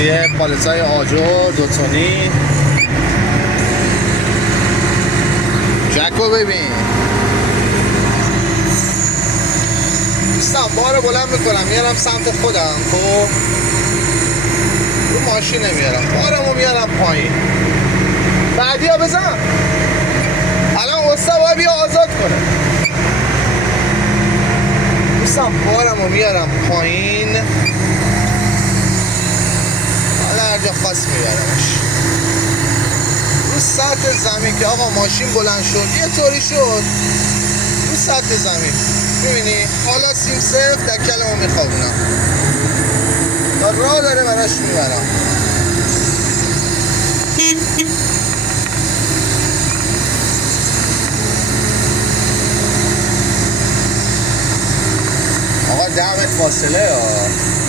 شاسی پالتای آجر دوتونی. جکو ببین دوستان، بار بلند میکنم میارم سمت خودم. خب رو ماشین نمیارم، بارمو میارم پایین. بعدی ها بزن. الان استاد باید بیا آزاد کنه. دوستان بارمو میارم پایین، حالا هر جا خواست میبرمش رو سطح زمین که آقا ماشین بلند شد یه طوری شد رو سطح زمین. میبینی حالا سیم صفر دکلمو میخوابونم تا راه داره براش میبرم. آقا 10 متر فاصله ها.